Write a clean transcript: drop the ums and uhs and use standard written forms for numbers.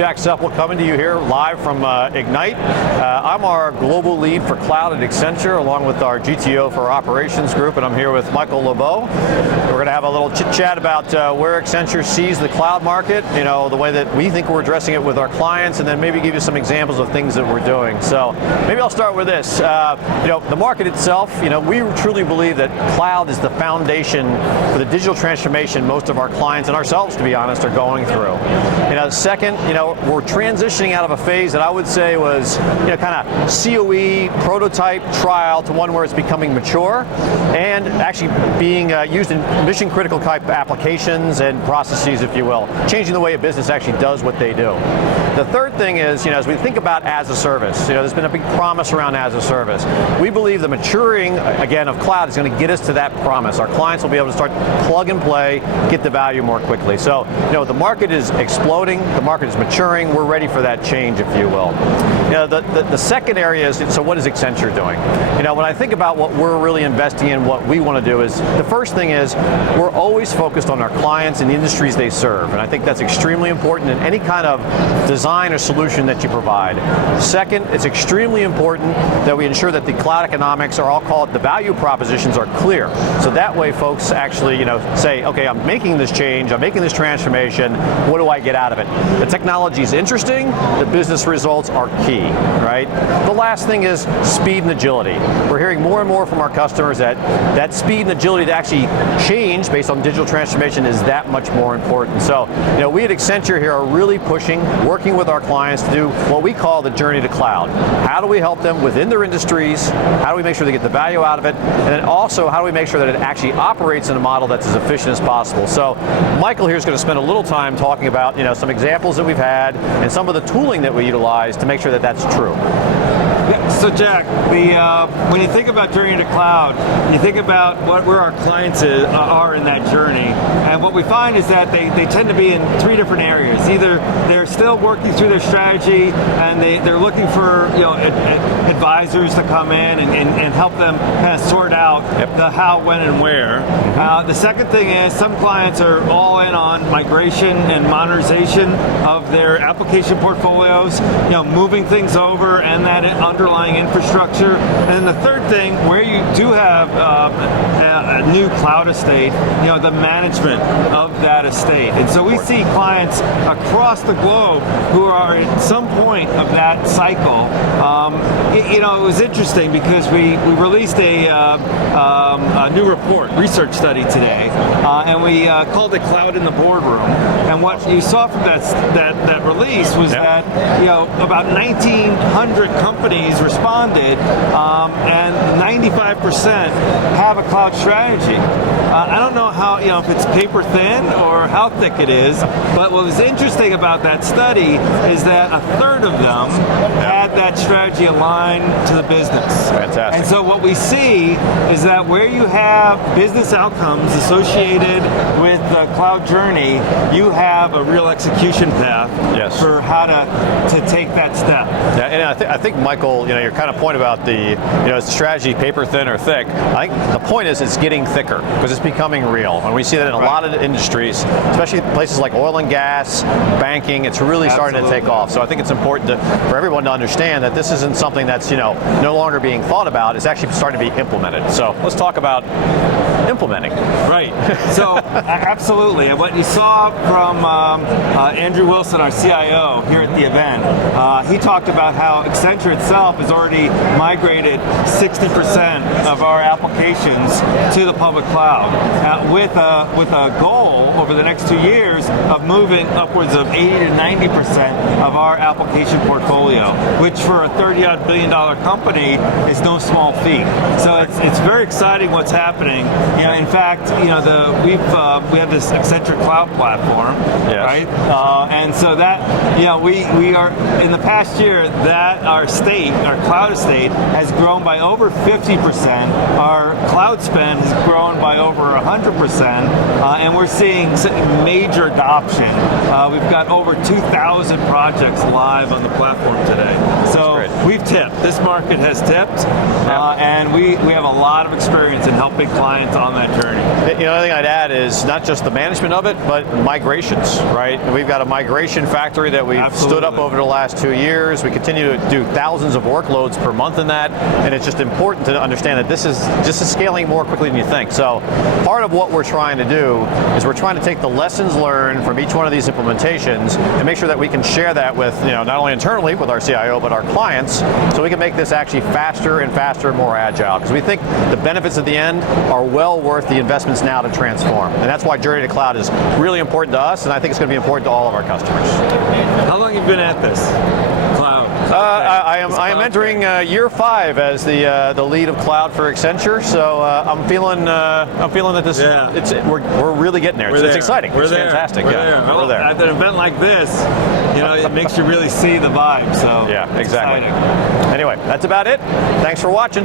Jack Sepple coming to you here live from Ignite. I'm our global lead for cloud at Accenture, along with our GTO for operations group, and I'm here with Michael Liebow. We're going to have a little chit chat about where Accenture sees the cloud market, you know, the way that we think we're addressing it with our clients, and then maybe give you some examples of things that we're doing. So maybe I'll start with this. The market itself, we truly believe that cloud is the foundation for the digital transformation most of our clients and ourselves, to be honest, are going through. Second, we're transitioning out of a phase that I would say was, kind of COE, prototype, trial, to one where it's becoming mature and actually being used in mission critical type applications and processes, if you will, changing the way a business actually does what they do. The third thing is, as we think about as a service, there's been a big promise around as a service. We believe the maturing, again, of cloud is going to get us to that promise. Our clients will be able to start plug and play, get the value more quickly. So, the market is exploding, the market is maturing, we're ready for that change, if you will. The second area is, so what is Accenture doing? When I think about what we're really investing in, what we want to do is, the first thing is, we're always focused on our clients and the industries they serve, and I think that's extremely important in any kind of design or solution that you provide. Second, it's extremely important that we ensure that the cloud economics, or I'll call it the value propositions, are clear. So that way folks actually, say, okay, I'm making this change, I'm making this transformation, what do I get out of it? The technology is interesting, the business results are key, right? The last thing is speed and agility. We're hearing more and more from our customers that speed and agility to actually change based on digital transformation is that much more important. So, we at Accenture here are really pushing, working with our clients to do what we call the journey to cloud. How do we help them within their industries? How do we make sure they get the value out of it? And then also, how do we make sure that it actually operates in a model that's as efficient as possible? So Michael here is going to spend a little time talking about some examples that we've had and some of the tooling that we utilize to make sure that that's true. So Jack, when you think about journey to cloud, you think about where our clients are in that journey, and what we find is that they tend to be in three different areas. Either they're still working through their strategy and they're looking for advisors to come in and help them kind of sort out the how, when, and where. The second thing is some clients are all in on migration and modernization of their application portfolios, moving things over and that underlying infrastructure. And then the third thing, where you do have a new cloud estate, the management of that estate. And so we see clients across the globe who are at some point of that cycle. It was interesting because we released a new report, research study today, and we called it Cloud in the Boardroom. And what you saw from that release was that about 1,900 companies responded, and 95% have a cloud strategy. I don't know how, if it's paper thin or how thick it is, but what was interesting about that study is that a third of them had that strategy aligned to the business. Fantastic. And so what we see is that where you have business outcomes associated with the cloud journey, you have a real execution path for how to take that step. Yeah, and I think Michael, your kind of point about the strategy, paper thin or thick, I think the point is it's getting thicker because it's becoming real. And we see that in a lot of industries, especially places like oil and gas, banking, it's really starting to take off. So I think it's important for everyone to understand that this isn't something that's no longer being thought about, it's actually starting to be implemented. So let's talk about implementing. Right. So absolutely. And what you saw from Andrew Wilson, our CIO here at the event, he talked about how Accenture itself has already migrated 60% of our applications to the public cloud, with a goal over the next 2 years of moving upwards of 80 to 90% of our application portfolio, which for a $30-odd billion company is no small feat. So it's very exciting what's happening. In fact, we have this Accenture Cloud platform, right? And so that we are in the past year that our cloud estate has grown by over 50%. Our cloud cloud spend has grown by over 100%, and we're seeing major adoption. We've got over 2,000 projects live on the platform today. So we've tipped. This market has tipped, and we have a lot of experience in helping clients on that journey. The other thing I'd add is not just the management of it, but migrations, right? We've got a migration factory that we've stood up over the last 2 years. We continue to do thousands of workloads per month in that, and it's just important to understand that this is just scaling more quickly than you think. So part of what we're trying to do is we're trying to take the lessons learned from each one of these implementations and make sure that we can share that with, not only internally with our CIO, but our clients, so we can make this actually faster and faster and more agile. Because we think the benefits at the end are well worth the investments now to transform. And that's why Journey to Cloud is really important to us, and I think it's going to be important to all of our customers. How long have you been at this? Cloud. I am entering year 5 as the lead of cloud for Accenture. So I'm feeling that this we're really getting there. It's exciting. It's fantastic. We're there. At an event like this, it makes you really see the vibe. So yeah, exactly. Anyway, that's about it. Thanks for watching.